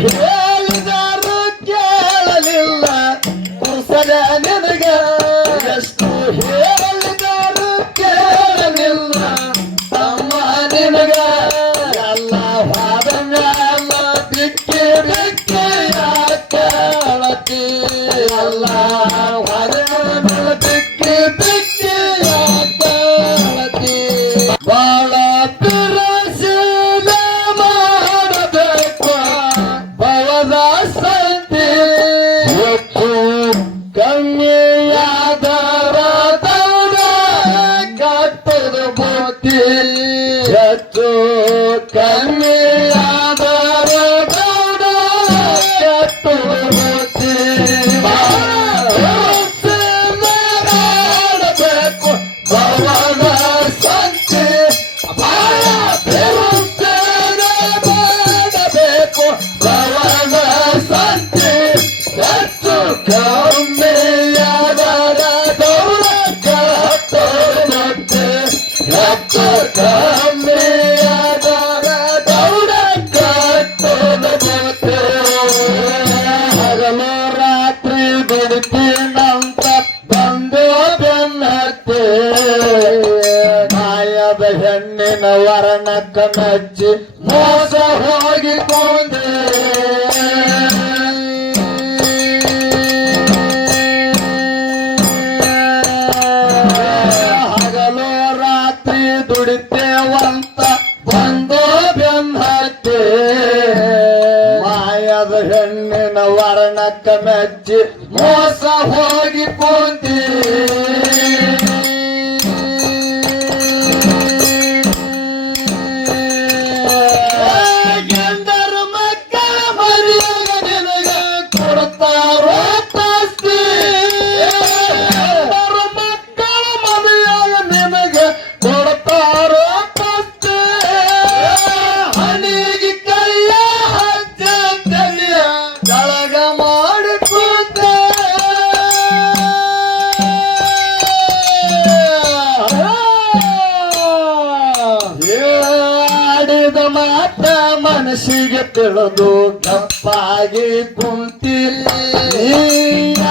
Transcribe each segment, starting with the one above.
ಹೇಳಿದರು ಕೇಳಲಿಲ್ಲ ಕುಸಲ ನಿನಗ ಎಷ್ಟು ಹೇಳಿದರು ಕೇಳಲಿಲ್ಲ ತಮ್ಮ ನಿನಗ ಎಲ್ಲ ವಾದ ಮ್ಯಾಲ ಬಿಕ್ಕಿ ಬಿಕ್ಕಿ ಯಾಕಳತಿ ಎಲ್ಲ ವಾದ ಮ್ಯಾಲ ಬಿಕ್ಕಿ ಬಿಕ್ಕಿ ಯಾಕಳತಿ ಬಾಳ ಪಿರಸಿಲ ಮಾಡಬೇಕು ಭವದ ಸಂತಿ ಹೆಚ್ಚು ಕಮ್ಮಿಯಾದರ ದೌಡ ಕಟ್ಟದ ಬುತ್ತಿ ಹೆಚ್ಚು ಕಮ್ಮಿಯಾದರ ದೌಡ ಕಟ್ಟದ ಬುತ್ತಿ ಮಾಡಬೇಕು ಭವದ ಸಂತಿ ಬಾಳ ಪಿರಸಿಲ ಮಾಡಬೇಕು ಭವದ ಸಂತಿ ಹೆಚ್ಚು ಕಮ್ಮಿಯಾದರ ದೌಡ ಕಟ್ಟದ ಬುತ್ತಿ ಹೆಚ್ಚು ಕಮ್ಮಿಯಾದರ ದೌಡ ಕಟ್ಟದ ಬುತ್ತಿ ಹಗಲು ರಾತ್ರಿ ದುಡಿತೀನಂತ ಬಂದು ಬೆನ್ನತ್ತೆ ನಾಯದ ಹೆಣ್ಣಿನ ವರ್ಣಕ್ಕ ಮೆಚ್ಚಿ ಮೋಸ ಹೋಗಿಕೊಂಡೆ ಹಗಲು ರಾತ್ರಿ ದುಡಿತೇವಂತ ಬಂದು ಬೆನ್ನತ್ತೆ ಮಾಯದ ಹೆಣ್ಣಿನ ವರ್ಣಕ್ಕ ಮೆಚ್ಚಿ ಮೋಸ ಹೋಗಿ ಕುಂತಿ ಗಂಡರ ಮಕ್ಕಳ ಮರಿಯಾಗ ನಿನಗ ಕೊಡ್ತಾರೋ ತಾಸ್ತಿ ಗಂಡರ ಮಕ್ಕಳ ಮರಿಯಾಗ ನಿನಗ ಕೊಡ್ತಾರೋ ತಾಸ್ತಿ ಹಣಿಗೆ ಕೈಯ ಹಚ್ಚ ಕಲಿಯ ಜಳಗ ಮಾಡಿ ಕೂತ ಆಡಿದ ಮಾತ ಮನಸ್ಸಿಗೆ ತಿಳಿದು ಕಪ್ಪಾಗಿ ಕುಂತಿ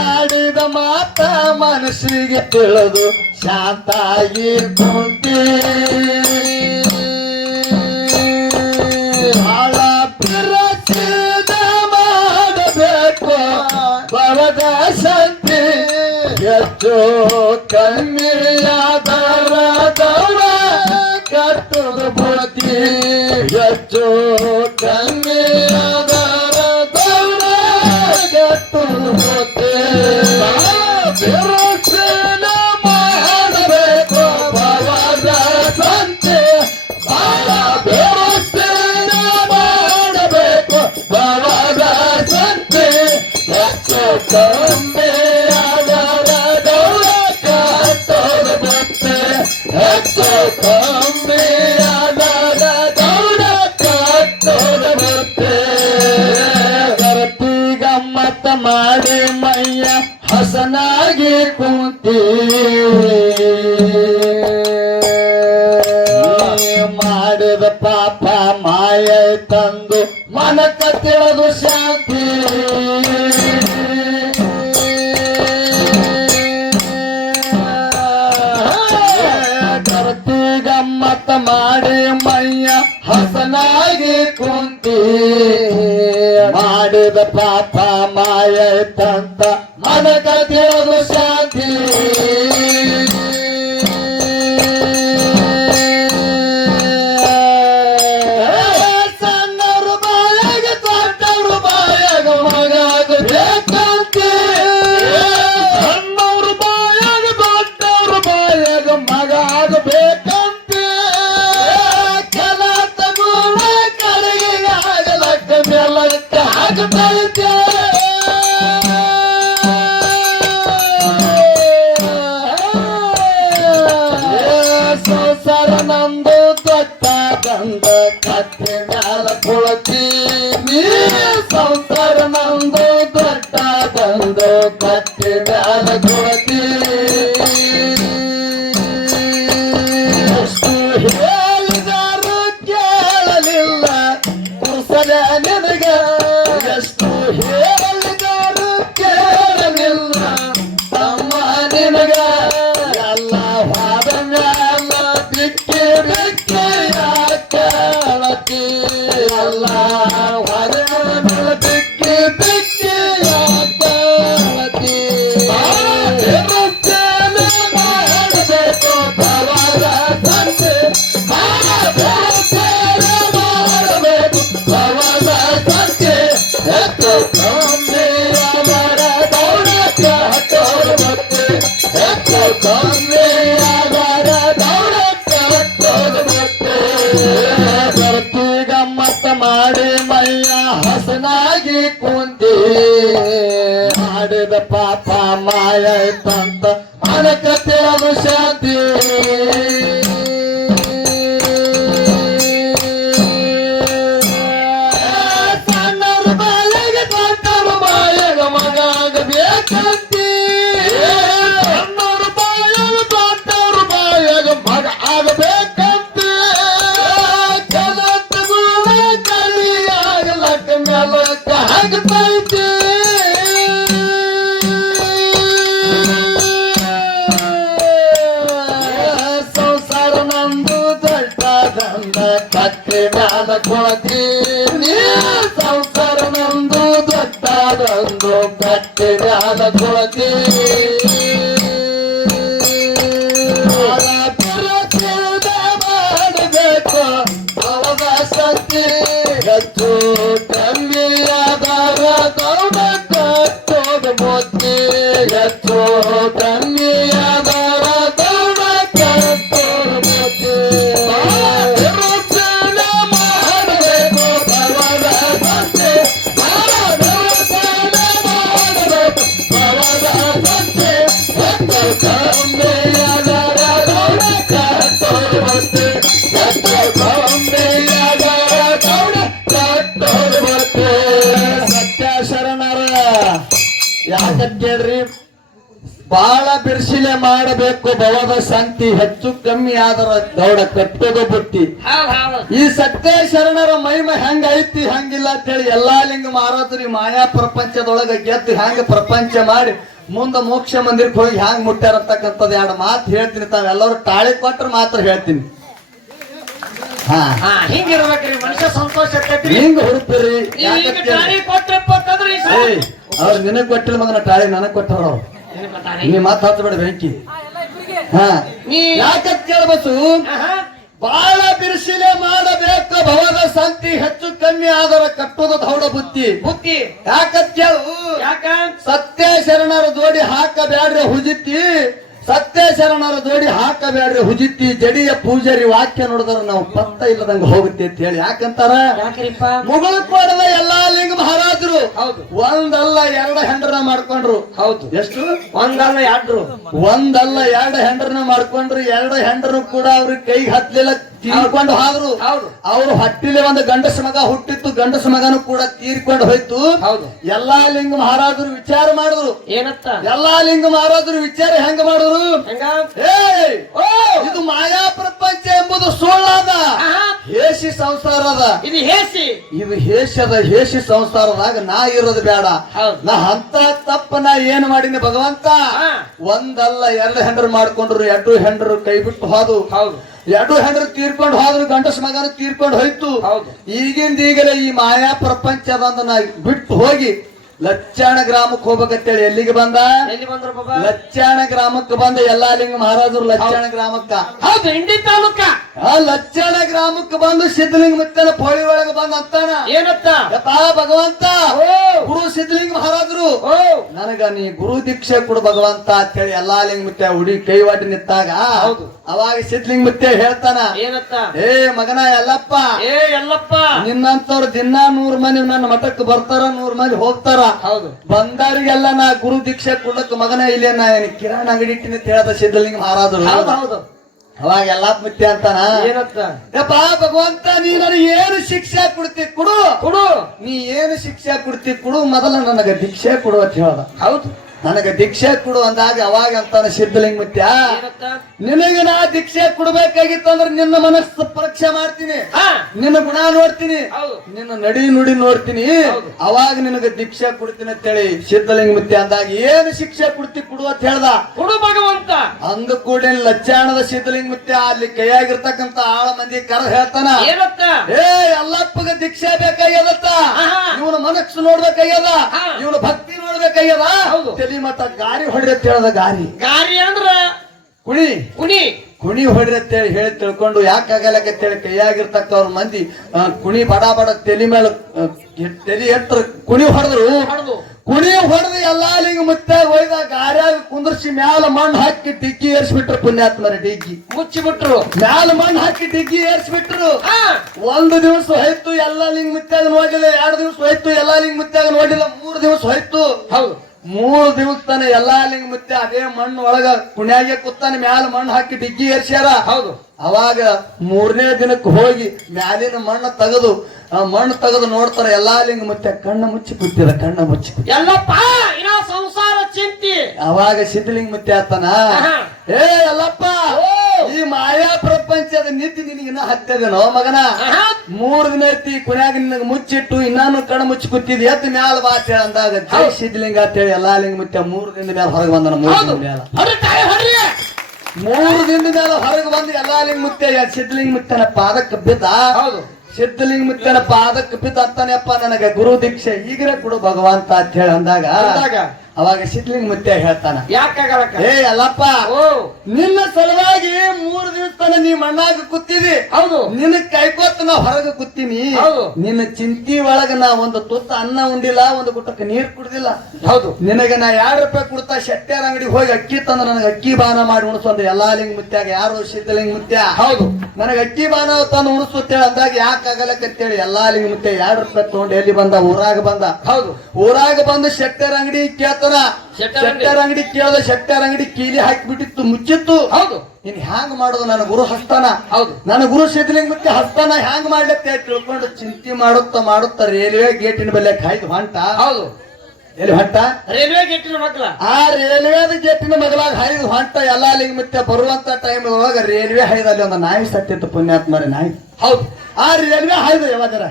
ಆಡಿದ ಮಾತ ಮನಸ್ಸಿಗೆ ತಿಳಿದು ಶಾಂತಾಗಿ ಕುಂತಿ ಬಾಳ ಪಿರಸಿದ ಮಾಡಬೇಕು ಭವದ ಸಂತಿ ಹೆಚ್ಚು ಕಮ್ಮಿಯಾದರ ದೌಡ ಕಟ್ಟದ ಬುತ್ತಿ ಹೆಚ್ಚು ಕಮ್ಮಿಯಾದರ ದೌಡ ಕಟ್ಟದ ಬುತ್ತಿ ಪಿರಸಿನ ಮಾಡಬೇಕು ಭವದ ಸಂತಿ ಬಾಳ ಪಿರಸಿನ ಮಾಡಬೇಕು ಭವದ ಸಂತಿ ಹೆಚ್ಚು ಕಮ್ಮಿಯಾದರ ದೌಡ ಕಟ್ಟದ ಬುತ್ತಿ ಹೆಚ್ಚು ಕಮ್ಮಿಯಾದರ ದೌಡ ಕಟ್ಟದ ಬುತ್ತಿ ಗರತಿ ಗಮ್ಮತ್ತ ಮಾಡಿ ಮೈಯ ಹಸನಾಗಿ ಕುಂತಿ ಮಾಡಿದ ಪಾಪ ಮಾಯ ತಂದು ಮನಕ ತಿಳಿದು ಶಾಂತಿ ಗರತಿ ಗಮ್ಮತ್ತ ಮಾಡಿ ಮೈಯ ಹಸನಾಗಿ ಕುಂತಿ ಮಾಡಿದ ಪಾಪ ಮಾಯ ತಂತ ಮನಕ ತಿಳಿದು ಶಾಂತಿ ಸಣ್ಣರು ಬಾಯಾಗ ದೊಡ್ಡವರು ಬಾಯಾಗ ಮಗಾಗ ಬೇಕಂತೆ ಸಣ್ಣವರು ಬಾಯಾಗ ದೊಡ್ಡವರು ಬಾಯಾಗ ಮಗಾಗ ಬೇಕಂತೆ ಕೆಲ ತಗೋಣ ಕಡೆಗೆ ಆಗಲಕ್ಕ ಮೇಲಕ್ಕ ಆಗತೈತೆ ಸಂಸಾರ ನಂದು ದೊಡ್ಡ ಗಂಧ ಕತ್ತಿ ಮ್ಯಾಲ ಕುಳತೀನಿ ಸಂಸಾರ ನಂದು ದೊಡ್ಡ ಗಂಧ ಕತ್ತಿ ಮ್ಯಾಲ ಕುಳತೀನಿ ಎಷ್ಟು ಹೇಳಿದರು ಕೇಳಲಿಲ್ಲ ಕುಸಲ ನಿನಗ ಎಷ್ಟು ಹೇಳಿದರು ಕೇಳಲಿಲ್ಲ ತಮ್ಮ ನಿನಗ ಎಲ್ಲ ವಾದ ಮ್ಯಾಲ ಬಿಕ್ಕಿ ಬಿಕ್ಕಿ ಯಾಕಳತಿ ಎಲ್ಲ ವಾದ ಮ್ಯಾಲ ಬಿಕ್ಕಿ ಬಿಕ್ಕಿ ಯಾಕಳತಿ ಮಾಡಬೇಕು ಬವದ ಸಂತೆ ಮಾಡಬೇಕು ಬವದ ಸಂತೆ ಎತ್ತು ಕಮ್ಮಿಯವರ ದೌಡಕ್ಕ ಹಟ್ಟೋರು ಮತ್ತೆ ಎತ್ತು ಕಮ್ಮಿಯವರ ದೌಡಕ್ಕ ಹಟ್ಟೋರು ಮತ್ತೆ ಬರ್ತಿ ಗಮ್ಮತ್ತ ಮಾಡಿ ಮೈಯ ಹಸನಾಗಿ ಕುಂತಿ ಮಾಡಿದ ಪಾಪ ಮಾಯ ತಂತ ಅನಕತೆಯದು ಶಾಂತಿ ಸಣ್ಣರು ಬಾಯಿಗೆ ದೊಡ್ಡರು ಬಾಯಿಗ ಮಗ ಆಗಬೇಕಂತಿ ಸಣ್ಣರು ಬಾಯಿಗೆ ದೊಡ್ಡರು ಬಾಯಿಗ ಮಗ ಆಗಬೇಕಂತಿ ಕಲಕ ಗುಣ ಕಲಿಯಾಗಲಕ್ಕ ಮೆಲಕ ಆಗ್ತೈತಿ ಕತ್ತೆ ಮ್ಯಾಲ ಕೊಳತಿ ನೀ ಸಂಸಾರ ನಂದು ದೊಡ್ಡದೊಂದು ಕತ್ತೆ ಮ್ಯಾಲ ಕೊಳತಿ ಮಾಡಬೇಕು ಅವದ ಶಕ್ತಿ ಹೆಚ್ಚು ಕಮ್ಮಿಯಾದಾಗ ಗೌಡ ಕಟ್ಟೋದು ಮೊತ್ತಿ ಹೆಚ್ಚು ಕಮ್ಮಿಯಾದಾಗ ಗೌಡ ಕಟ್ಟೋದು ಮೊತ್ತಿ ಯಾಕಂತೇಳ್ರಿ ಬಾಳ ಬಿರ್ಸಿಲೆ ಮಾಡಬೇಕು ಭವದ ಶಾಂತಿ ಹೆಚ್ಚು ಕಮ್ಮಿ ಆದರ ದೌಡ ಕಟ್ಟೋದು ಬುತ್ತಿ ಈ ಸತ್ಯ ಶರಣರ ಮಹಿಮೆ ಹೆಂಗ ಐತಿ ಹಂಗಿಲ್ಲ ಅಂತೇಳಿ ಎಲ್ಲಾ ಲಿಂಗ ಮಾರಾದ್ರಿ ಮಾಯಾ ಪ್ರಪಂಚದೊಳಗ ಗೆದ್ದು ಹೆಂಗ ಪ್ರಪಂಚ ಮಾಡಿ ಮುಂದ ಮೋಕ್ಷ ಮಂದಿರಕ್ಕೆ ಹೋಗಿ ಹ್ಯಾಂಗ್ ಮುಟ್ಟ್ಯಾರತಕ್ಕಂಥದ್ದು ಎರಡು ಮಾತು ಹೇಳ್ತೀನಿ ತಾವೆಲ್ಲರೂ ತಾಳಿ ಕೊಟ್ರೆ ಮಾತ್ರ ಹೇಳ್ತೀನಿ ಹಿಂಗಿರ್ಬೇಕ್ರಿ ಮನುಷ್ಯ ಸಂತೋಷ ಹಿಂಗ ಹುಡುಕ್ತೀರಿ ಅವ್ರು ನಿನಗ್ ಕೊಟ್ಟಿಲ್ಲ ಮಗನ ತಾಳಿ ನನಗ್ ಕೊಟ್ಟಾರ ಅವ್ರು ನೀ ಮಾತು ಹಚ್ಚಬೇಡ ಬೆಂಕಿ ಯಾಕಂತ ಕೇಳಬಸು ಬಾಳ ಬಿರುಸಿಲೆ ಮಾಡಬೇಕು ಭವದ ಶಾಂತಿ ಹೆಚ್ಚು ಕಮ್ಮಿ ಆದರ ಕಟ್ಟೋದು ದೌಡ ಬುತ್ತಿ ಬುತ್ತಿ ಯಾಕಂತ ಕೇಳು ಸತ್ಯ ಶರಣರ ಜೋಡಿ ಹಾಕಬ್ಯಾಡ್ರಿ ಹುಜಿತಿ ಸತ್ಯ ಶರಣರ ಜೋಡಿ ಹಾಕಬೇಡ್ರಿ ಹುಜಿತಿ ಜಡಿಯ ಪೂಜಾರಿ ವಾಕ್ಯ ನೋಡಿದ್ರ ನಾವು ಪತ್ತ ಇಲ್ಲದಂಗ ಹೋಗುತ್ತೆ ಅಂತ ಹೇಳಿ ಯಾಕಂತಾರ ಮುಗಳು ಕೊಡದ ಎಲ್ಲಾ ಲಿಂಗ ಮಹಾರಾಜರು ಒಂದಲ್ಲ ಎರಡು ಹೆಂಡ್ರನ ಮಾಡ್ಕೊಂಡ್ರು ಹೌದು ಎಷ್ಟು ಒಂದಲ್ಲ ಎರಡು ಒಂದಲ್ಲ ಎರಡು ಹೆಂಡ್ರನ ಮಾಡ್ಕೊಂಡ್ರು ಎರಡು ಹೆಂಡ್ರನು ಕೂಡ ಅವ್ರಿಗೆ ಕೈಗೆ ಹತ್ಲಿಲ್ಲ ತೀರ್ಕೊಂಡು ಹೋದ್ರು ಅವ್ರು ಹಟ್ಟಿಲೆ ಒಂದು ಗಂಡಸ ಮಗ ಹುಟ್ಟಿತ್ತು ಗಂಡಸ ಮಗನು ಕೂಡ ತೀರ್ಕೊಂಡು ಹೋಯ್ತು ಎಲ್ಲಾ ಲಿಂಗ ಮಹಾರಾಜರು ವಿಚಾರ ಮಾಡಿದ್ರು ಏನತ್ತ ಎಲ್ಲಾ ಲಿಂಗ ಮಹಾರಾಜರು ವಿಚಾರ ಹೆಂಗ ಮಾಡಿದ್ರು ಇದು ಮಾಯಾ ಪ್ರಪಂಚ ಎಂಬುದು ಸುಳ್ಳಾದ ಹೇಸಿ ಸಂಸಾರ ಅದ ಇದು ಹೇಸಿ ಸಂಸಾರದಾಗ ನಾ ಇರೋದು ಬೇಡ ನಾ ಅಂತ ತಪ್ಪ ನಾ ಏನ್ ಮಾಡೀನಿ ಭಗವಂತ ಒಂದಲ್ಲ ಎರಡು ಹೆಂಡ್ರು ಮಾಡ್ಕೊಂಡ್ರು ಎರಡು ಹೆಂಡ್ರು ಕೈ ಬಿಟ್ಟು ಹೋದು ಎರಡು ಹೆಂಡ್ರು ತೀರ್ಕೊಂಡು ಹೋದ್ರು ಗಂಡಸ ಮಗನು ತೀರ್ಕೊಂಡು ಹೋಯ್ತು ಈಗಿಂದ ಈಗಲೇ ಈ ಮಾಯಾ ಪ್ರಪಂಚದಂದ ನಾ ಬಿಟ್ಟು ಹೋಗಿ ಲಚ್ಚಾಣ ಗ್ರಾಮಕ್ಕೆ ಹೋಗ್ಬೇಕಂತೇಳಿ ಎಲ್ಲಿಗೆ ಬಂದ ಲಚ್ಚಾಣ ಗ್ರಾಮಕ್ಕೆ ಬಂದ ಎಲ್ಲಾ ಲಿಂಗ ಮಹಾರಾಜರು ಲಚ್ಚಾಣ ಗ್ರಾಮಕ್ಕ ಇಂಡಿ ತಾಲೂಕ ಲಚ್ಚಾಣ ಗ್ರಾಮಕ್ಕೆ ಬಂದು ಸಿದ್ಧಲಿಂಗ ಮುತ್ತನ ಪೋಳಿ ಒಳಗೆ ಬಂದ ಅಂತಾನ ಏನತ್ತ ಭಗವಂತ ಗುರು ಸಿದ್ಧಲಿಂಗ ಮಹಾರಾಜರು ನನಗ ನೀ ಗುರು ದೀಕ್ಷೆ ಕೊಡು ಭಗವಂತ ಅಂತೇಳಿ ಎಲ್ಲಾ ಲಿಂಗ ಮುತ್ತ ಹುಡಿ ಕೈವಾಟಿ ನಿಂತಾಗ ಅವಾಗ ಸಿದ್ಧಲಿಂಗ ಮುತ್ತ ಹೇಳ್ತಾನ ಏನತ್ತ ಮಗನ ಎಲ್ಲಪ್ಪ ನಿನ್ನಂತವ್ರು ದಿನ 100 ಮಂದಿ ನನ್ನ ಮಠಕ್ಕೆ ಬರ್ತಾರ 100 ಮಂದಿ ಹೋಗ್ತಾರ ಬಂದಾರಿಗೆಲ್ಲ ನಾ ಗುರು ದೀಕ್ಷೆ ಕೊಡಕ್ ಮಗನ ಇಲ್ಲಿ ನಾ ಕಿರಾಣ ಅಂಗಡಿ ಇಟ್ಟಿನಿ ಅಂತ ಹೇಳ್ದ ಸಿದ್ಧಲಿಂಗ ಮಹಾರಾಜರು ಅವಾಗ ಎಲ್ಲಾ ಮುತ್ಯ ಅಂತಾನ ಯಪ್ಪ ಭಗವಂತ ನೀ ನನಗೆ ಏನು ಶಿಕ್ಷೆ ಕೊಡ್ತಿ ಕೊಡು ನೀ ಏನು ಶಿಕ್ಷೆ ಕೊಡ್ತಿ ಕೊಡು ಮೊದಲ ನನಗ ದೀಕ್ಷೆ ಕೊಡು ಅಂತ ಹೇಳ್ದ ನನಗ ದೀಕ್ಷೆ ಕೊಡು ಅಂದಾಗ ಅವಾಗ ಅಂತಾನ ಸಿದ್ಧಲಿಂಗ ಮುತ್ಯ, ಏನಂತ? ನಿನಗೆ ನಾ ದೀಕ್ಷೆ ಕೊಡ್ಬೇಕಾಗಿತ್ತಂದ್ರ ನಿನ್ನ ಮನಸ್ಸು ಪರೀಕ್ಷೆ ಮಾಡ್ತೀನಿ, ನಿನ್ನ ಗುಣ ನೋಡ್ತೀನಿ, ಹೌದು. ನಿನ್ನ ನಡಿ ನುಡಿ ನೋಡ್ತೀನಿ, ಹೌದು. ಅವಾಗ ನಿನಗೆ ದೀಕ್ಷೆ ಕೊಡ್ತೀನಿ ಅಂತೇಳಿ ಸಿದ್ಧಲಿಂಗ ಮುತ್ಯ ಅಂದಾಗ ಏನು ಶಿಕ್ಷೆ ಕೊಡು ಅಂತ ಹೇಳ್ದ. ಕೊಡು ಭಗವಂತ ಅಂದ ಕೂಡ ಲಚ್ಚಾಣದ ಸಿದ್ಧಲಿಂಗ ಮುತ್ಯ ಅಲ್ಲಿ ಕೈಯಾಗಿರ್ತಕ್ಕಂತ ಆಳ ಮಂದಿ ಕರ ಹೇಳ್ತಾನ, ಏನಂತ? ಏ ಎಲ್ಲಪ್ಪಗ ದೀಕ್ಷೆ ಬೇಕಾಗ್ಯದತ್ತ, ಆಹಾ. ಇವನ ಮನಸ್ಸು ನೋಡ್ಬೇಕಾಗ್ಯದ, ಹಾ. ಇವನ ಭಕ್ತಿ ನೋಡ್ಬೇಕಾಗ್ಯದ, ಹೌದು. ತಲಿ ಮತ್ತ ಗಾರಿ ಹೊಡ್ರಿ ಅಂತ ಹೇಳ್ದ. ಗಾರಿ ಅಂದ್ರ ಕುಣಿ ಕುಣಿ ಕುಣಿ ಹೊಡ್ರಿ ಅಂತ ಹೇಳಿ ತಿಳ್ಕೊಂಡು ಯಾಕಾಗಲಕತ್ತೇಳಿ ಕೈಯಾಗಿರ್ತಕ್ಕ ಅವ್ರ ಮಂದಿ ಕುಣಿ ಬಡ ಬಡ ತಲಿ ಮೇಲೆ ತಲಿ ಎತ್ತರ ಕುಣಿ ಹೊಡೆದ್ರು. ಹೊಡೆದು ಕುಣಿ ಹೊಡೆದು ಎಲ್ಲಾ ಲಿಂಗ ಮುತ್ತ ಒಯ್ದ ಗಾರ್ಯಾಗ ಕುಂದ್ರಿಸಿ ಮ್ಯಾಲ ಮಣ್ಣು ಹಾಕಿ ಡಿಗ್ಗಿ ಏರ್ಸ್ಬಿಟ್ರು. ಪುಣ್ಯಾತ್ಮರ ಡಿಗ್ಗಿ ಮುಚ್ಚಿಬಿಟ್ರು. ಮ್ಯಾಲ ಮಣ್ಣು ಹಾಕಿ ಡಿಗ್ಗಿ ಏರ್ಸ್ಬಿಟ್ರು. ಹಾ. ಒಂದು ದಿವಸ ಹೋಯ್ತು ಎಲ್ಲಾ ಲಿಂಗ ಮುತ್ತಾಗ ನೋಡಿಲ್ಲ, 2 ದಿವಸ ಹೋಯ್ತು ಎಲ್ಲಾ ಲಿಂಗ ಮುತ್ತಾಗ ನೋಡಿಲ್ಲ, 3 ದಿವಸ ಹೋಯ್ತು. ಹೌದು. 3 ದಿವಸ ತಾನೆ ಎಲ್ಲಾ ಲಿಂಗ ಮುತ್ತ ಅದೇ ಮಣ್ಣು ಒಳಗ ಕುಣ್ಯಾಗೆ ಕೂತಾನೆ ಮ್ಯಾಲ ಮಣ್ಣು ಹಾಕಿ ಡಿಗ್ಗಿ ಏರ್ಸ್ಯಾರ. ಹೌದು. ಅವಾಗ 3ನೇ ದಿನಕ್ಕೆ ಹೋಗಿ ಮ್ಯಾಲಿನ ಮಣ್ಣು ತೆಗೆದು ನೋಡ್ತಾರ ಎಲ್ಲಾ ಲಿಂಗ ಮುತ್ತ ಕಣ್ಣ ಮುಚ್ಚಿ ಕೂತಿದ, ಕಣ್ಣ ಮುಚ್ಚಿ ಕೂತಿ. ಎಲ್ಲಪ್ಪ ಇನ್ನ ಸಂಸಾರ ಚಿಂತಿ. ಅವಾಗ ಸಿದ್ಧಲಿಂಗ ಮುತ್ತೆ ಆತನ, ಆಹಾ. ಏ ಎಲ್ಲಪ್ಪ, ಈ ಮಾಯಾ ಪ್ರಪಂಚದ ನಿಧಿ ನಿನಗಿನ್ನ ಹತ್ತದೇನೋ ಮಗನ, ಆಹಾ. 3 ದಿನ ಐತಿ ಕುಣ್ಯಾಗ ನಿನಗ ಮುಚ್ಚಿಟ್ಟು ಇನ್ನಾನು ಕಣ್ಣು ಮುಚ್ಚಿ ಕೂತಿದ್, ಎದ್ದು ಮ್ಯಾಲ ಬಾ ಅಂತ ಹೇಳಿ ಅಂದಾಗ ಜೈ ಸಿದ್ಧಲಿಂಗ ಅಂತ ಹೇಳಿ ಎಲ್ಲಾ ಲಿಂಗ ಮುತ್ತೆ 3 ದಿನದ ಮ್ಯಾಲ ಹೊರಗೆ ಬಂದನ. 3 ದಿನದ ಮ್ಯಾಲ 3 ದಿನದ ಮ್ಯಾಲ ಹೊರಗೆ ಬಂದು ಎಲ್ಲಾ ಲಿಂಗ ಮುತ್ತೆ ಸಿದ್ಧಲಿಂಗ ಮುತ್ತನ ಪಾದಕ್ಕೆ ಬಿದ್ದ. ಹೌದು. ಸಿದ್ಧಲಿಂಗ ಮುತ್ತನ ಪಾದಕ್ಕೆ ಬಿದ್ದ ಅಂತಾನೆಪ್ಪ, ನನಗ ಗುರು ದೀಕ್ಷೆ ಈಗಲೇ ಕೊಡು ಭಗವಂತ ಅಂತ ಹೇಳಿ ಅಂದಾಗ ಅವಾಗ ಸಿದ್ಧಲಿಂಗ ಮುತ್ತೆ ಹೇಳ್ತಾನ, ಯಾಕಾಗಲಕ್ಕ? ಏ ಅಲ್ಲಪ್ಪ, ಓ ನಿನ್ನ ಸಲುವಾಗಿ 3 ದಿವಸ ತನ ನೀ ಮಣ್ಣಾಗ ಕೂತಿದಿ. ಹೌದು. ನಿನ್ನ ಕೈಕೊತ್ತ ನಾ ಹೊರಗೆ ಕೂತೀನಿ. ಹೌದು. ನಿನ್ನ ಚಿಂತಿ ಒಳಗ ನಾ ಒಂದು ತುತ್ತ ಅನ್ನ ಉಂಡಿಲ್ಲ, ಒಂದು ಗುಟ್ಟಕ್ಕೆ ನೀರ್ ಕುಡ್ದಿಲ್ಲ. ಹೌದು. ನಿನಗೆ ನಾ 2 ರೂಪಾಯಿ ಕೊಡ್ತಾ ಶೆಟ್ಟ್ಯಾರ ಅಂಗಡಿಗೆ ಹೋಗಿ ಅಕ್ಕಿ ತಂದ ನನಗೆ ಅಕ್ಕಿ ಬಾನ ಮಾಡಿ ಉಣಿಸೊಂದು ಎಲ್ಲಾ ಲಿಂಗ ಮುತ್ಯಾಗ ಯಾರು ಸಿದ್ಧಲಿಂಗ ಮುತ್ಯ. ಹೌದು. ನನಗೆ ಅಕ್ಕಿ ಬಾನ ತಂದು ಉಣಿಸುತ್ತೇಳಿ ಅಂದಾಗ ಯಾಕಾಗಲಕ್ಕಂತೇಳಿ ಎಲ್ಲಾ ಲಿಂಗ ಮುತ್ಯ 2 ರೂಪಾಯಿ ತಗೊಂಡು ಎಲ್ಲಿ ಬಂದ, ಊರಾಗ ಬಂದ. ಹೌದು. ಊರಾಗ ಬಂದು ಶೆಟ್ಟ್ಯಾರ ಅಂಗಡಿ ಕೇಳ್ತಾನ. ಶೆಟ್ಟ್ಯಾರ ಅಂಗಡಿ ಕೇಳ್ದ, ಶೆಟ್ಟ್ಯಾರ ಅಂಗಡಿ ಕೀಲಿ ಹಾಕಿಬಿಟ್ಟಿತ್ತು, ಮುಚ್ಚಿತ್ತು. ಹೌದು. ಇನ್ ಹ್ಯಾಂಗ ಮಾಡೋದು, ನನ್ನ ಗುರು ಹಸ್ತಾನ. ಹೌದು. ನನ್ನ ಗುರು ಸಿದ್ಧಲಿಂಗ ಮುತ್ಯ ಹಸ್ತಾನ ಹ್ಯಾಂಗ ಮಾಡ್ಲತ್ತೆ ತಿಳ್ಕೊಂಡು ಚಿಂತೆ ಮಾಡುತ್ತಾ ರೈಲ್ವೆ ಗೇಟಿನ ಬಲ್ಲೆ ಕಾಯ್ದು ಹೊಂಟ. ಹೌದು. ಎಲ್ಲಿ ಹೊಂಟ? ರೈಲ್ವೆ ಗೇಟಿನ ಮಕ್ಕಳ. ಆ ರೈಲ್ವೆದ ಗೇಟಿನ ಮಗಲಾಗ ಹೈದು ಹೊಂಟ. ಎಲ್ಲಾ ಲಿಂಗ ಮುತ್ಯ ಬರುವಂತ ಟೈಮ್ ಒಳಗ ರೈಲ್ವೆ ಹೈದಲ್ಲಿ ಒಂದು ನಾಯಿ ಸತ್ತಿತ್ತು. ಪುಣ್ಯಾತ್ಮರ ನಾಯಿ. ಹೌದು. ಆ ರೈಲ್ವೆ ಹೈದು ಯಾವಾಗರ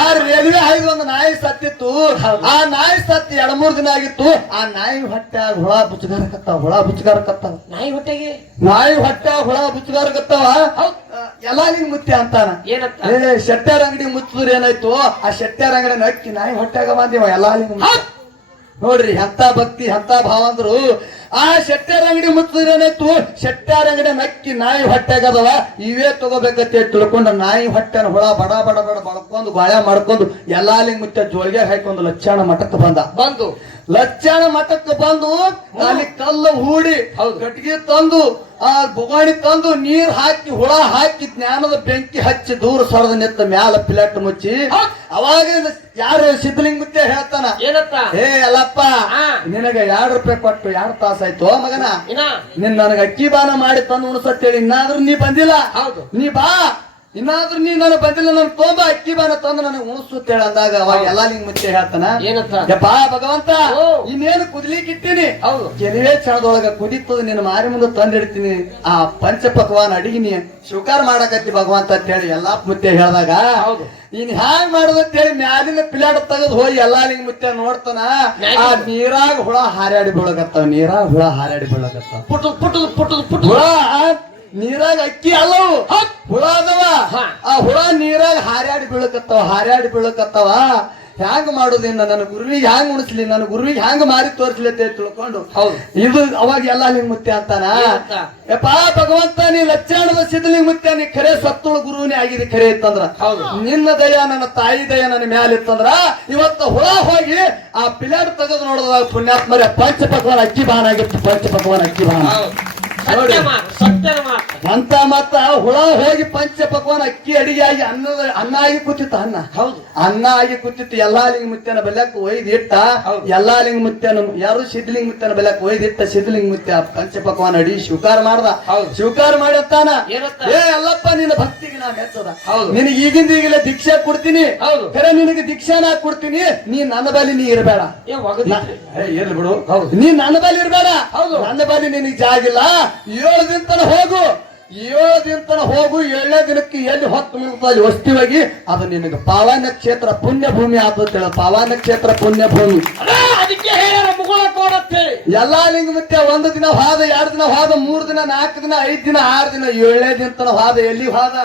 ಆ ರೈಲ್ವೆ ಹೈದು ಒಂದು ನಾಯಿ ಸತ್ತಿತ್ತು. ಆ ನಾಯಿ ಸತ್ತಿ 2-3 ದಿನ ಆಗಿತ್ತು. ಆ ನಾಯಿ ಹೊಟ್ಟ್ಯಾಗ ಹುಳ ಬುಚ್ಚಗಾರಕತ್ತಾವ. ನಾಯಿ ಹೊಟ್ಟೆಗೆ ನಾಯಿ ಹೊಟ್ಟ್ಯಾಗ ಹುಳ ಬುಚ್ಚಗಾರಕತ್ತಾವ. ಎಲ್ಲಾ ಲಿಂಗ ಮುತ್ಯ ಅಂತಾನ, ಏನಂತ? ಏ ಶೆಟ್ಟ್ಯಾರ ಅಂಗಡಿ ಮುಚ್ಚಿದ್ರೆ ಏನಾಯ್ತು, ಆ ಶೆಟ್ಟ್ಯಾರ ಅಂಗಡಿ ನಕ್ಕಿ ನಾಯಿ ಹೊಟ್ಟ್ಯಾಗ ಬಂದಿವ ಎಲ್ಲಾ ಲಿಂಗ ಮುತ್ಯ. ನೋಡ್ರಿ ಎಂತ ಭಕ್ತಿ ಎಂತ ಭಾವ ಅಂದ್ರು. ಆ ಶೆಟ್ಟ್ಯಾರ ಅಂಗಡಿ ಮುಚ್ಚಿದ್ರೆ ಏನಾಯ್ತು, ಶೆಟ್ಟ್ಯಾರ ಅಂಗಡಿ ನಕ್ಕಿ ನಾಯಿ ಹೊಟ್ಟ್ಯಾಗದವ. ಇವೇ ತಗೋಬೇಕಂತ ತಿಳ್ಕೊಂಡು ನಾಯಿ ಹೊಟ್ಟೆನ ಹುಳ ಬಡ ಬಡ ಬಡ ಬಡ್ಕೊಂಡು ಗಾಯ ಮಾಡ್ಕೊಂಡು ಎಲ್ಲಾ ಲಿಂಗ ಮುತ್ಯ ಜೋಳಿಗೆ ಹಾಕೊಂಡು ಲಚ್ಚಾಣ ಮಠಕ್ಕೆ ಬಂದು ಲಚ್ಚಾಣ ಮಠಕ್ಕೆ ಬಂದು ಅಲ್ಲಿ ಕಲ್ಲು ಹೂಡಿ ಗಟ್ಟಿಗೆ ತಂದು ಆ ಬೊಗಾಣಿ ತಂದು ನೀರ್ ಹಾಕಿ ಹುಳ ಹಾಕಿ ಜ್ಞಾನದ ಬೆಂಕಿ ಹಚ್ಚಿ ದೂರ ಸೊರದ ನಿತ್ತ ಮ್ಯಾಲ ಪ್ಲೇಟ್ ಮುಚ್ಚಿ ಅವಾಗ ಯಾರು ಸಿದ್ಧಲಿಂಗ ಮುತ್ಯ ಹೇಳ್ತಾನ, ಏನಂತ? ಏ ಅಲ್ಲಪ್ಪ, ನಿನಗೆ 2 ರೂಪಾಯಿ ಕೊಟ್ಟು 2 ತಾಸಾಯ್ತು ಮಗನ, ನಿನ್ ನನಗೆ ಅಕ್ಕಿ ಬಾನ ಮಾಡಿ ತಂದು ಉಣಸತ್ತೇಳಿ ಇನ್ನಾದ್ರೂ ನೀ ಬಂದಿಲ್ಲ. ಹೌದು. ನೀ ಬಾ, ಇನ್ನಾದ್ರೂ ನೀ ನನಗೆ ಬಂದಿಲ್ಲ, ನನ್ ತೊಂಬ ಅಕ್ಕಿ ಬಾನ ತಂದು ನನಗೆ ಉಣಿಸುತ್ತೇಳ ಅಂದಾಗ ಅವಾಗ ಎಲ್ಲಾ ಲಿಂಗ ಮುಚ್ಚೆ ಹೇಳ್ತಾನ, ಏನಂತ? ಯಪ್ಪಾ ಭಗವಂತ, ಇನ್ನೇನು ಕುದಿಲಿಕ್ಕೆ ಇಟ್ಟಿನಿ, ಕೆಲವೇ ಕ್ಷಣದೊಳಗ ಕುದಿತದ ನಿನ್ನ ಮಾರಿ ಮುಂದೆ ತಂದಿಡ್ತೀನಿ. ಆ ಪಂಚ ಪಕ್ವಾನ್ ಅಡಿಗೆ ನೀ ಸ್ವೀಕಾರ ಮಾಡಕತ್ತಿ ಭಗವಂತ ಅಂತ ಹೇಳಿ ಎಲ್ಲಾ ಮುತ್ತೆ ಹೇಳಿದಾಗ ಇನ್ ಹ್ಯಾಂಗ್ ಮಾಡುದಂತ ಹೇಳಿ ಮ್ಯಾಲಿನ ಪಿಲಾಟ ತೆಗೆದು ಹೋಗಿ ಎಲ್ಲಾ ಲಿಂಗ ಮುತ್ತೆ ನೋಡ್ತಾನ. ಆ ನೀರಾಗ ಹುಳ ಹಾರಾಡಿ ಬೀಳಕತ್ತಾವ. ಹುಳ ನೀರಾಗ ಅಕ್ಕಿ ಅಲ್ಲವು ಹುಳ ಅದಾವ. ಆ ಹುಳ ನೀರಾಗ ಹಾರಾಡಿ ಬೀಳಕತ್ತಾವ. ಹ್ಯಾಂಗ ಮಾಡುದಿನ್ನ ನನ್ನ ಗುರುವಿಗೆ ಹ್ಯಾಂಗ ಉಣಿಸ್ಲಿ, ನನ್ನ ಗುರುವಿಗೆ ಹ್ಯಾಂಗ ಮಾರಿ ತೋರಿಸ್ಲಿ ಅಂತ ತಿಳ್ಕೊಂಡು ಇದು ಅವಾಗ ಎಲ್ಲಾ ಲಿಂಗ ಮುತ್ಯ ಅಂತಾನ, ಯಪ್ಪಾ ಭಗವಂತ, ನೀ ಲಚ್ಚಾಣದ ಸಿದ್ಧಲಿಂಗ ಮುತ್ಯ, ನೀ ಖರೆ ಸತ್ತುಳು ಗುರುವಿನೇ ಆಗಿದೆ ಖರೆ ಇತ್ತಂದ್ರ, ನಿನ್ನ ದಯ ನನ್ನ ತಾಯಿ ದಯ ನನ್ನ ಮ್ಯಾಲ ಇತ್ತಂದ್ರ ಇವತ್ತ ಹುಳ ಹೋಗಿ ಆ ಪಿಲಾಡ್ ತೆಗೆದು ನೋಡಿದಾಗ ಪುಣ್ಯಾತ್ಮರ ಪಂಚ ಪಕ್ವಾನ ಅಕ್ಕಿ ಬಾನ ಆಗಿತ್ತು. ಸತ್ಯ ಮಾತು ಸತ್ಯದ ಮಾತು. ಅಂತ ಮತ್ತ ಹುಳ ಹೋಗಿ ಪಂಚ ಪಕ್ವಾನ ಅಕ್ಕಿ ಅಡಿಗೆ ಆಗಿ ಅನ್ನ ಆಗಿ ಕೂತಿತ್ತು. ಹೌದು ಅನ್ನ ಆಗಿ ಕೂತಿತ್ತು. ಎಲ್ಲಾ ಲಿಂಗ ಮುತ್ಯನ ಬೆಲಕ್ ಒಯ್ದು ಇಟ್ಟ. ಎಲ್ಲಾ ಲಿಂಗ ಮುತ್ಯನ ಯಾರು ಸಿದ್ಧಲಿಂಗ ಮುತ್ಯನ ಬೆಲಕ್ ಒಯ್ದು ಇಟ್ಟ. ಸಿದ್ಧಲಿಂಗ ಮುತ್ಯ ಪಂಚ ಪಕ್ವಾನ ಅಡಿ ಸ್ವೀಕಾರ ಮಾಡ್ದ. ಸ್ವೀಕಾರ ಮಾಡಿರ್ತಾನ. ಏ ಅಲ್ಲಪ್ಪ ನಿನ್ನ ಭಕ್ತಿಗೆ ನಾ ಮೆಚ್ಚದ. ನಿನಗೆ ಈಗಿಂದ ಈಗಲೇ ದೀಕ್ಷಾ ಕೊಡ್ತೀನಿ. ಖರೆ ನಿನಗೆ ದೀಕ್ಷಾನ ಕೊಡ್ತೀನಿ. ನೀ ನನ್ನ ಬಲಿ ನೀ ಇರಬೇಡ. ಇರ್ಲಿ ಬಿಡು. ನೀ ನನ್ನ ಬಲಿ ಇರಬೇಡ. ನನ್ನ ಬಲಿ ನಿನಗೆ ಜಾಗಿಲ್ಲ. 7 ದಿನ ತನ ಹೋಗು. 7 ದಿನ ತನ ಹೋಗು. 7ನೇ ದಿನಕ್ಕೆ ಎಲ್ಲಿ ಹೊತ್ತು ಮುಗಿದಲ್ಲಿ ವಸ್ತಿವಾಗಿ ಅದು ನಿನಗೆ ಪಾವನ ಕ್ಷೇತ್ರ ಪುಣ್ಯ ಭೂಮಿ ಆತ. ಪಾವನ ಕ್ಷೇತ್ರ ಪುಣ್ಯ ಭೂಮಿ. ಅದಕ್ಕೆ ಹೇಳ್ಯಾರ ಮುಗುಳ ಕೋಡ ಅಂತ ಹೇಳಿ. ಎಲ್ಲಾ ಲಿಂಗ ಮುತ್ಯ 1 ದಿನ ಹಾದ, 2 ದಿನ ಹಾದ, 3 ದಿನ, 4 ದಿನ, 5 ದಿನ, 6 ದಿನ, 7ನೇ ದಿನ ತನ ಹಾದ. ಎಲ್ಲಿ ಹಾದ?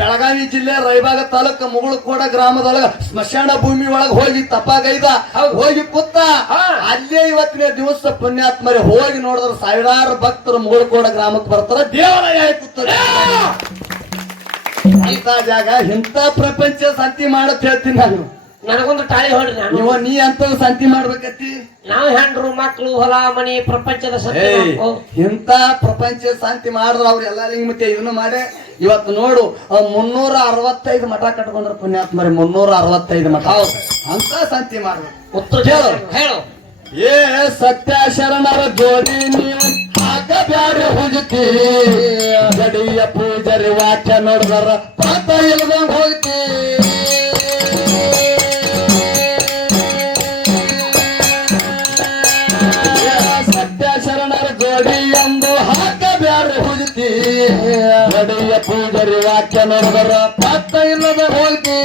ಬೆಳಗಾವಿ ಜಿಲ್ಲೆ ರೈಬಾಗ ತಾಲೂಕು ಮುಗುಳಕೋಡ ಗ್ರಾಮದೊಳಗ ಸ್ಮಶಾನ ಭೂಮಿ ಒಳಗ ಹೋಗಿ ತಪಾಗೈದ. ಹೋಗಿ ಕೂತ. ಅಲ್ಲೇ ಇವತ್ತಿನ ದಿವಸ ಪುಣ್ಯಾತ್ಮರಿ ಹೋಗಿ ನೋಡಿದ್ರೆ ಸಾವಿರಾರು ಭಕ್ತರು ಮುಗುಳಕೋಡ ಗ್ರಾಮಕ್ಕೆ ಬರ್ತಾರ. ದೇವಾಲಯ ಕೂತಾರೆ. ಇಂಥ ಜಾಗ ಇಂಥ ಪ್ರಪಂಚ ಸಂತಿ ಮಾಡತ್ ಹೇಳ್ತೀನಿ ನಾನು. ನನಗೊಂದು ತಾಳಿ ಹೊಡ್ರಿ. ನಾನು ನೀ ಅಂತ ಸಂತಿ ಮಾಡ್ಬೇಕತ್ತಿ. ನಾವು ಹೆಂಡ್ರು ಮಕ್ಕಳು ಹೊಲ ಮನಿ ಪ್ರಪಂಚದ ಇಂಥ ಪ್ರಪಂಚ ಶಾಂತಿ ಮಾಡಿದ್ರ ಅವ್ರು ಎಲ್ಲ ಲಿಂಗ ಮತ್ತೆ ಇದನ್ನ ಮಾಡಿ ಇವತ್ತು ನೋಡು 365 ಮಠ ಕಟ್ಕೊಂಡ್ರ ಪುಣ್ಯಾತ್ಮರಿ. 365 ಮಠ ಅಂತ ಶಾಂತಿ ಮಾಡ್ಬೇಕು. ಉತ್ತರ ಹೇಳು. ಏ ಸತ್ಯ ಶರಣರ ಜೋಡಿ ನೀವು ಹಾಕಬ್ಯಾರೆ ಹುಜುಕಿ. ಗಡಿಯ ಪೂಜರಿ ವಾಕ್ಯ ನೋಡಿದ್ರ ಪಾತ ಇಲ್ದಂಗ ಹೋಗ್ತಿ. ಗಡಿಯ ಪೂಜರಿ ವಾಕ್ಯ ನೋಡಿದರ ಪತ್ತ ಇಲ್ಲದ ಹೋಗಿ.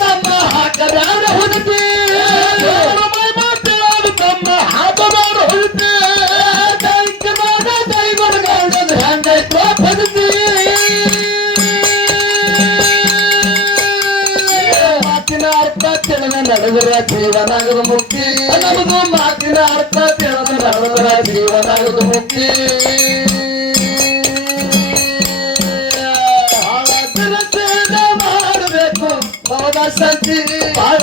ತಮ್ಮ ಹಾಕದಾರ ಹುಡುಕಿ. ತಮ್ಮ ಹಾಕದಾರ ಹುಡುಕಿ. ಹೆಂಗೈತೋ ಬದುಕಿ. ಮಾತಿನ ಅರ್ಥ ತಿಳಿದ ನಡೆದರ ಜೀವನಾಗದ ಮುಕ್ತಿ. ನಮಗೂ ಮಾತಿನ ಅರ್ಥ ತಿಳಿದ ನಡೆದರ ಜೀವನಾಗದ ಮುಕ್ತಿ. ಮಾಡಬೇಕು ಭವದ ಸಂತಿ. ಬಹಳ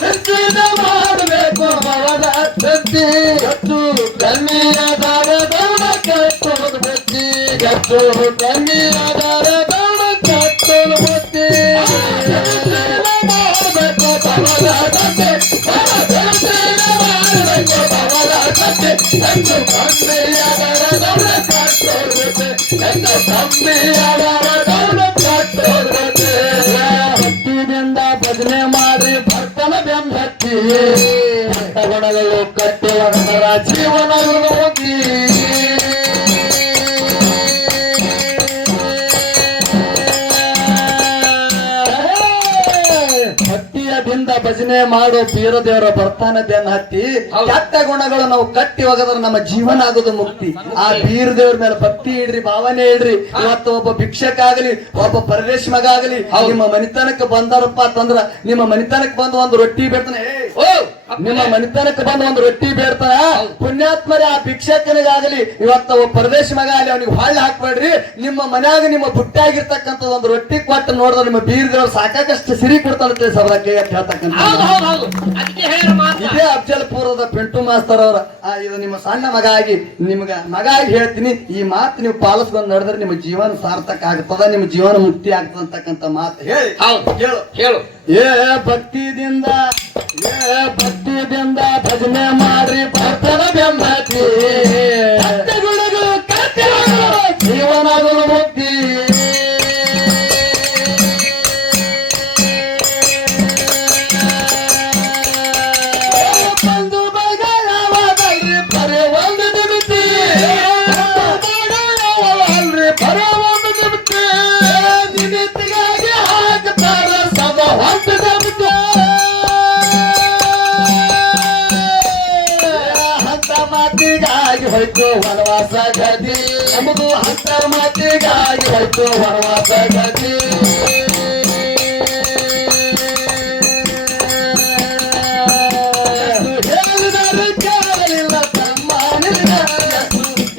ಸಂಚಿದ ಮಾಡಬೇಕು ಭವದ ಸಂತಿ. ಗಟ್ಟು ಕನ್ನಿಯಾದಾರ ಗೌಡ ಕೆಟ್ಟೋದು ಬುದ್ಧಿ. ಗಟ್ಟು ಕನ್ನಿಯಾದಾರ ಗೌಡ ಕೆಟ್ಟೋದು ಬುದ್ಧಿ. ಮಾಡಬೇಕು ಭವದ ಸಂತಿ. ಮಾಡಬೇಕು ಭವದ ಸಂತಿ. ಎಂದು ಕನ್ನಿಯಾದಾರ ಗೌಡ ಕೆಟ್ಟೋದು ಬುದ್ಧಿ. ಎಂದು ಕನ್ನಿಯಾದಾರ ಗೌಡ ಕೆಟ್ಟೋದು ಬುದ್ಧಿ. ಭಕ್ತಿಯಿಂದ ಭಜನೆ ಮಾಡಿ ಭಕ್ತನ ಬೆಂಬತ್ತಿ. ಭಕ್ತಗುಣಗಳು ಕಟ್ಟಿ ಒಣರ ಜೀವನ ಹೋಗಿ. ಭಕ್ತಿಯದಿಂದ ಭಜನೆ ಮಾಡೋ ಬೀರ ದೇವರ ಬರ್ತಾನ ಬೆನ್ನ ಹತ್ತಿ. ಕೆಟ್ಟ ಗುಣಗಳು ನಾವು ಕಟ್ಟಿ ಹೋಗದ್ರ ನಮ್ಮ ಜೀವನ ಆಗೋದು ಮುಕ್ತಿ. ಆ ಬೀರ ದೇವ್ರ ಮೇಲೆ ಭಕ್ತಿ ಇಡ್ರಿ, ಭಾವನೆ ಇಡ್ರಿ. ಇವತ್ತು ಒಬ್ಬ ಭಿಕ್ಷಕ ಆಗಲಿ, ಒಬ್ಬ ಪರದೇಶ ಮಗ ಆಗಲಿ ನಿಮ್ಮ ಮನಿತನಕ್ಕೆ ಬಂದಾರಪ್ಪ ಅಂತಂದ್ರ ನಿಮ್ಮ ಮನಿತನಕ್ಕೆ ಬಂದು ಒಂದು ರೊಟ್ಟಿ ಬೇಡ್ತಾನೆ. ನಿಮ್ಮ ಮನಿತನಕ್ಕೆ ಬಂದು ಒಂದು ರೊಟ್ಟಿ ಬೇಡ್ತಾನ. ಪುಣ್ಯಾತ್ಮರೇ ಆ ಭಿಕ್ಷಕನಿಗಾಗಲಿ ಇವತ್ತ ಒಬ್ಬ ಪರದೇಶ ಮಗ ಆಗಲಿ ಅವನಿಗೆ ಹೊಳ್ಳಿ ಹಾಕ್ಬೇಡ್ರಿ. ನಿಮ್ಮ ಮನ್ಯಾಗ ನಿಮ್ಮ ಬುಟ್ಟಾಗಿರ್ತಕ್ಕಂಥ ಒಂದು ರೊಟ್ಟಿ ಕೊಟ್ಟು ನೋಡಿದ್ರೆ ನಿಮ್ಮ ಬೀರ ದೇವ್ರು ಸಾಕಾಗಷ್ಟು ಸಿರಿ ಕೊಡ್ತಾನಂತೆ ಸಭಾಕ್ಕೆ ಅಂತ ಹೇಳ್ತಕ್ಕಂಥ. ಇದೇ ಅಫಜಲ್ಪುರದ ಪಿಂಟು ಮಾಸ್ತರ್ ಅವರ ಇದು ನಿಮ್ಮ ಸಣ್ಣ ಮಗ ಆಗಿ ನಿಮ್ಗ ಮಗ ಆಗಿ ಹೇಳ್ತೀನಿ. ಈ ಮಾತು ನೀವು ಪಾಲಿಸ್ಕೊಂಡು ನಡೆದ್ರೆ ನಿಮ್ಮ ಜೀವನ ಸಾರ್ಥಕ ಆಗ್ತದ, ನಿಮ್ಮ ಜೀವನ ಮುಕ್ತಿ ಆಗ್ತದ ಅಂತಕ್ಕಂಥ ಮಾತು ಹೇಳಿ. ಹೇಳು ಹೇಳು. ಭಕ್ತಿದಿಂದ ಭಜನೆ ಮಾಡ್ರಿ ಭಕ್ತರ ಬೆಂಬತ್ತಿ. ಗುಣಗಳು ಜೀವನ ಮುಕ್ತಿ. ಬಂದು ಬಗ ಯಾವಾಗಲ್ರಿ ಬರೇ ಒಂದು ನಿಮಿತಿ. ಯಾವಲ್ರಿ ಬರೇ ಒಂದು ನಿಮಿತಿ. ನಿಮಿತಿಗಾಗಿ ಹಾಕ್ತಾರ ಸದಾ ಹೊಂಟ ನಿಮಿತಿ. ಮಾತಿಗಾಗಿ ಹೋಯ್ತು ವನವಾಸ ಗತಿ. ನಮಗೂ ಹಂತ ಮಾತಿಗಾಗಿ ಹೋಯ್ತು ವನವಾಸ ಗತಿ. ಹೇಳಿದರು ಕೇಳಲಿಲ್ಲ ತಮ್ಮ ನಿನ್ನ.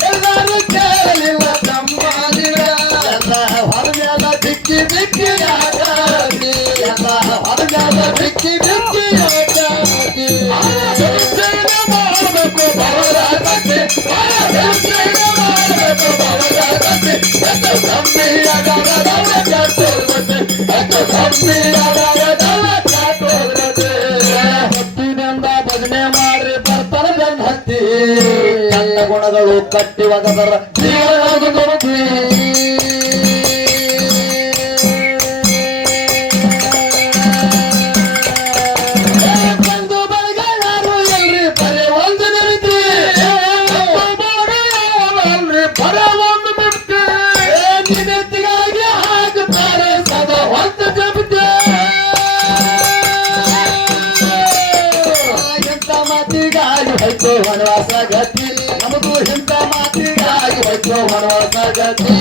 ಹೇಳಿದರು ಕೇಳಲಿಲ್ಲ ತಮ್ಮ ನಿನ್ನ. ಎಲ್ಲ ಹೊರಗೆಲ್ಲ ಬಿಕ್ಕಿ ಬಿಕ್ಕಿ ಆಟಾಡಿ. ಎಲ್ಲ ಹೊರಗೆಲ್ಲ ಬಿಕ್ಕಿ ಬಿಕ್ಕಿ ಆಟಾಡಿ. ಭಕ್ತಿನಿಂದ ಭಜನೆ ಮಾಡ್ರಿ ಬರ್ತಾರ ಬೆನ್ನ ಹತ್ತಿ ನನ್ನ ಗುಣಗಳು ಕಟ್ಟಿ ಒಗದರ ಬಂದು ಬರಗಾರು ಎಲ್ರಿ ಬರೇ ಒಂದು ನಿಲ್ತಿ ಬರ ಒಂದು ಬಿಡ್ತಿ ನಿನತಿಗಾಗಿ ಹಾಕುತ್ತಾರೆ ಸದಾ ಹೊತ್ತು ಜಬಿತೆ ಎಂತ ಮಾತಿಗಾಗಿ ಹೋಯ್ತು ವನವಾಸ ಗತಿ ನಮಗೂ ಇಂಥ ಮಾತಿಗಾಗಿ ಹೋಯ್ತು ವನವಾಸ ಗತಿ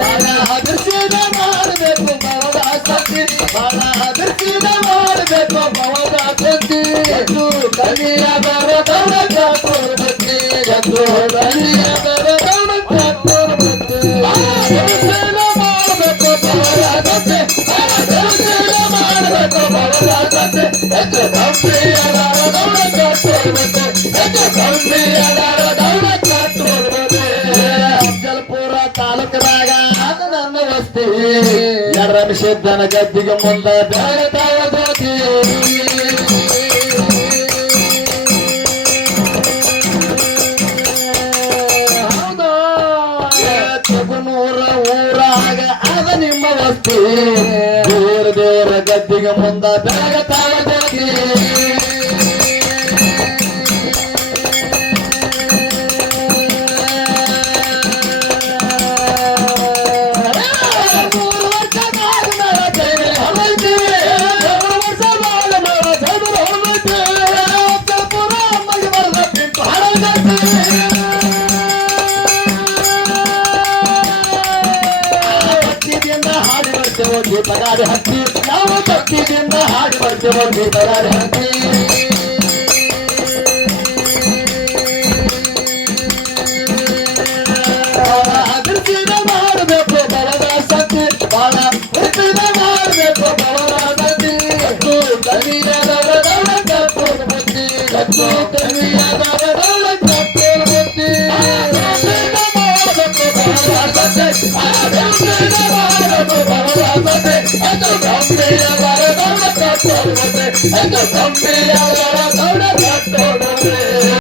ಬಾಳ ಹದರ್ಸಿದ ಮಾಡಬೇಕು ಭವದ ಸತಿ ಬಾಳ ಹದರ್ಸಿದ ಮಾಡಬೇಕು ಭವದ ಸತಿ ಎದ್ದು ಕಲಿಯ ಬರದವಳ ಜಾಪುರಬತ್ತಿ ಎದ್ದು ಕಲಿಯ ಬರದವಳ ಜಾಪುರಬತ್ತಿ ಮಾಡಬೇಕು ಭವದ ಸತಿ ಮಾಡಬೇಕು ಭವದ ಸತಿ ಎದ್ದು ಕಂಪಿಯದವಳ ಜಾಪುರಬತ್ತಿ ಎದ್ದು ಕಂಪಿಯದವಳ ಜಾಪುರಬತ್ತಿ ಅಫಜಲ್ಪುರ ತಾಲೂಕದಾಗ ನನ್ನ ವಸ್ತಿ ಎರ್ರಮಿಸಿದ್ದನ ಗದ್ದಿಗೆ ಮುಂದೆ ಬೆಳತಾವ ಜ್ಯೋತಿ ತಗುನೂರ ಊರಾಗ ಅದ ನಿಮ್ಮ ವಸ್ತಿ ದೇವರ ಗದ್ದಿಗೆ ಮುಂದೆ ಬೆಳತಾವ ಜ್ಯೋತಿ ಪಗಾರಿ ಹತ್ತಿ ನಾವು ಭಕ್ತಿಯಿಂದ ಹಾಡಿ ಬರ್ತೇವೆ ಪಗಾರಿ ಹತ್ತಿ ಅದರ್ಸಿದ ಮಾಡಬೇಕು ಬಲದ ಸತಿ ಬಾಳ ಹುಟ್ಟಿದ ಮಾಡಬೇಕು ಬಲದ ಸತಿ ಕತ್ತು ಕವಿಯದವರದವಳ ಕಪ್ಪೂರ ಬುದ್ಧಿ ಕತ್ತು ಕವಿಯದವರದವಳ ಕಪ್ಪೂರ ಬುದ್ಧಿ ಮಾಡಬೇಕು ಬಲದ ಸತಿ ಮಾಡಬೇಕು ಬಲದ ಸತಿ ಅದು ಕಂಬಿಯ ಬರದವಳ ಕಪ್ಪೂರ ಬುದ್ಧಿ ಅದು ಕಂಬಿಯ ಬರದವಳ ಕಪ್ಪೂರ ಬುದ್ಧಿ